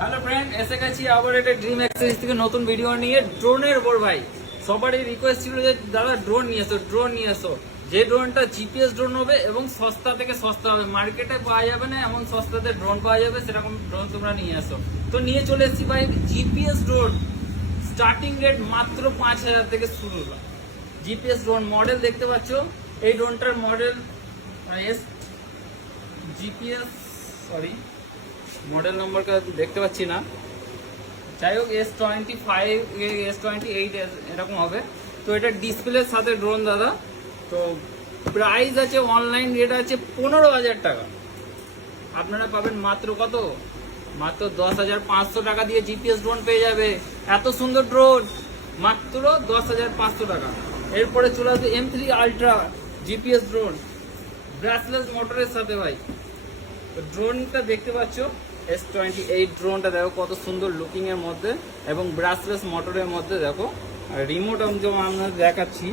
Hello friend, এসে গেছি আবার একটা ড্রিম অ্যাক্সেসরিজ থেকে নতুন ভিডিও নিয়ে ড্রোনের উপর। ভাই সবারই রিকোয়েস্ট ছিল যে দাদা ড্রোন নিয়ে এসো। যে ড্রোনটা জিপিএস ড্রোন হবে এবং সস্তা থেকে সস্তা হবে, মার্কেটে পাওয়া যাবে না এমন সস্তাতে ড্রোন পাওয়া যাবে, সেরকম ড্রোন তোমরা নিয়ে আসো। তো নিয়ে চলে এসেছি ভাই জিপিএস ড্রোন, স্টার্টিং রেট মাত্র 5,000 থেকে শুরু। জিপিএস ড্রোন মডেল দেখতে পাচ্ছ, এই ড্রোনটার মডেল জিপিএস মডেল নম্বরটা দেখতে পাচ্ছি না, যাই হোক S25 S28 এরকম হবে। তো এটা ডিসপ্লের সাথে ড্রোন দাদা। তো প্রাইস আছে, অনলাইন রেট আছে 15,000 টাকা। আপনারা পাবেন মাত্র কত? মাত্র 10,500 টাকা দিয়ে জিপিএস ড্রোন পেয়ে যাবে। এত সুন্দর ড্রোন মাত্র 10,500 টাকা। এরপরে চলে আসবে M3 ultra GPS drone, brushless মোটরের সাথে। ভাই ড্রোনটা দেখতে পাচ্ছ, S28 ড্রোনটা দেখো কত সুন্দর লুকিং এর মধ্যে এবং ব্রাসলেস মোটরের মধ্যে। দেখো আর রিমোট আমি যেমন আপনাদের দেখাচ্ছি,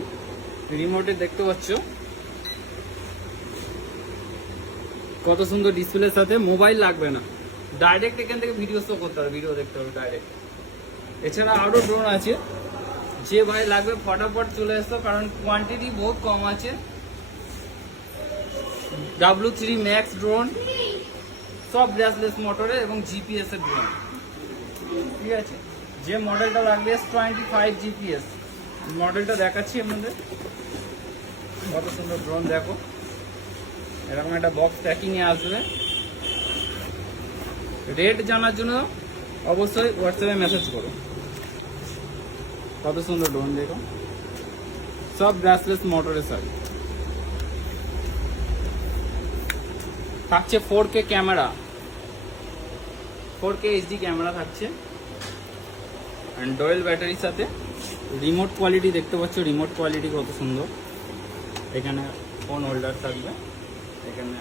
রিমোটে দেখতে পাচ্ছ কত সুন্দর ডিসপ্লের সাথে। মোবাইল লাগবে না, ডাইরেক্ট এখান থেকে ভিডিও শো করতে হবে, ভিডিও দেখতে হবে ডাইরেক্ট। এছাড়া আরো ড্রোন আছে, যে ভাই লাগবে ফটাফট চলে এসো, কারণ কোয়ান্টিটি বহুত কম আছে। W3 ম্যাক্স ড্রোন, সব ব্রাসলেস মোটরে এবং জিপিএস এর ড্রোন, ঠিক আছে। যে মডেলটা লাগবে S25 জিপিএস মডেলটা দেখাচ্ছি আপনাদের। কত সুন্দর ড্রোন দেখো, এরকম একটা বক্স প্যাকিং এ আসবে। রেট জানার জন্য অবশ্যই হোয়াটসঅ্যাপে মেসেজ করো। কত সুন্দর ড্রোন দেখো, সব ব্রাসলেস মোটরের সাথে থাকছে। 4K camera, 4K HD camera থাকছে, অ্যান্ড্রয়েড ব্যাটারির সাথে। রিমোট কোয়ালিটি দেখতে পাচ্ছ, রিমোট কোয়ালিটি কত সুন্দর। এখানে ফোন হোল্ডার থাকবে, এখানে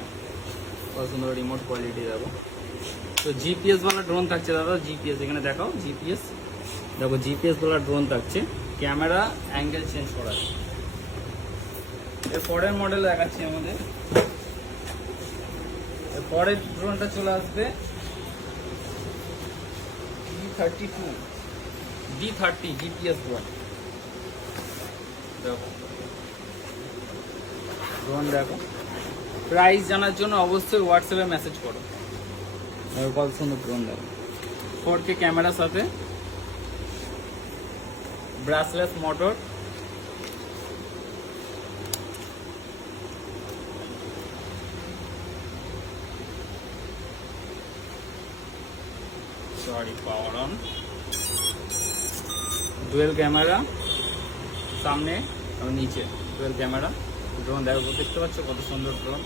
কত সুন্দর রিমোট কোয়ালিটি দেখো। তো জিপিএস वाला ড্রোন থাকছে দাদা। জিপিএস এখানে দেখাও, জিপিএস দেখো, জিপিএস वाला ড্রোন থাকছে, ক্যামেরা অ্যাঙ্গেল চেঞ্জ করা। এর পরের মডেল দেখাচ্ছি আমাদের। পরের ড্রোনটা চলে আসবে D30 জিপিএস ড্রোন। দেখো ড্রোন দেখো। প্রাইস জানার জন্য অবশ্যই হোয়াটসঅ্যাপে মেসেজ করো। কত সুন্দর ড্রোন দেখো, 4K ক্যামেরার সাথে, brushless motor. Power on, dual camera সামনে এবং নিচে, ডুয়েল ক্যামেরা ড্রোন দেখো। দেখতে পাচ্ছ কত সুন্দর ড্রোন।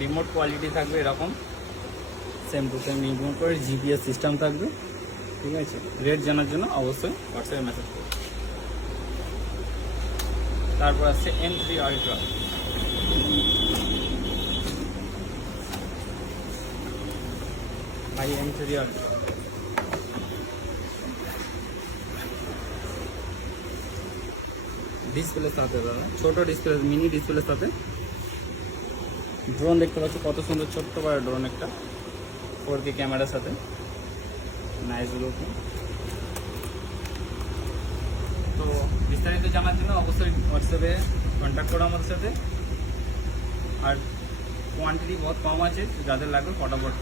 রিমোট কোয়ালিটি থাকবে এরকম, সেম টু সেম রিমোট করে জিপিএস সিস্টেম থাকবে, ঠিক আছে। রেট জানার জন্য অবশ্যই হোয়াটসঅ্যাপে মেসেজ করুন। তারপর আসছে M3 আলট্রা। ভাই M3 আলট্রা ডিসপ্লের সাথে দাদা, ছোট ডিসপ্লে, মিনি ডিসপ্লের সাথে ড্রোন দেখতে পাচ্ছি। কত সুন্দর ছোট্ট বড় ড্রোন একটা, 4K ক্যামেরার সাথে, নাইস লুকিং। তো বিস্তারিত জানার জন্য অবশ্যই হোয়াটসঅ্যাপে কন্ট্যাক্ট করো আমাদের সাথে। আর কোয়ান্টিটি বহুত কম আছে, যাদের লাগবে ফটাফট